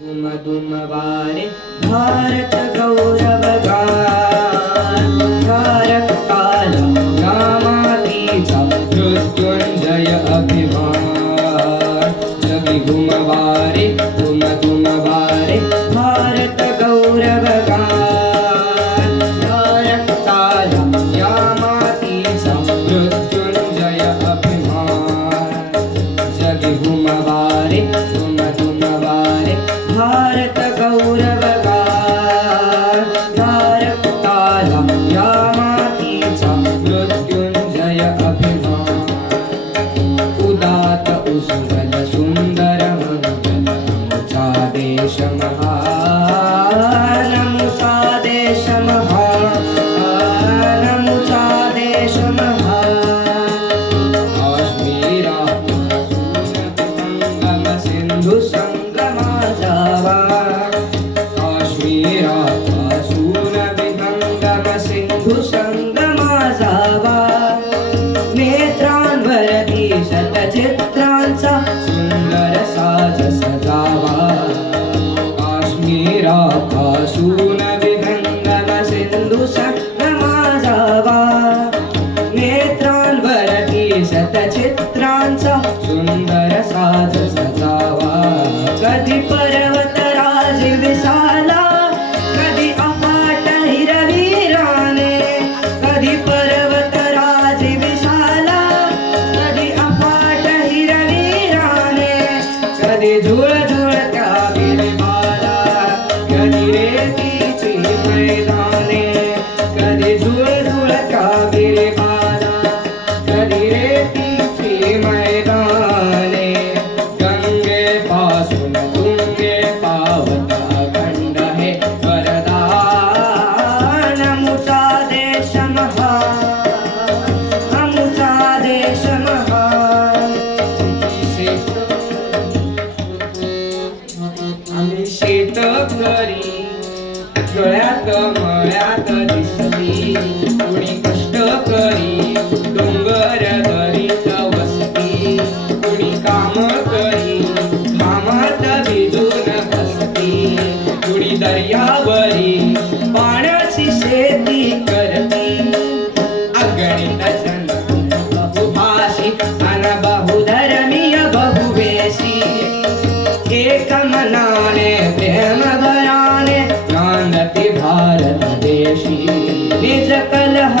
दुम दुम वारे भारत गौरव गान कारक काल नामातीचा मृत्युंजय अभिमान। जगी घुम वारे दुम वारे पासून विहंगम सिंधु संगमा नेत्रांवरती शतचित्रांचा सुंदर साज सजावा. कधी पर्वत राज विसाला कधी अफाट हिरवीराने. कधी पर्वत राज विशाला कधी कधी कमळ्यात कष्ट करी डोंगर करीत वसती. कुणी काम करी कामात भिजून दर्यावर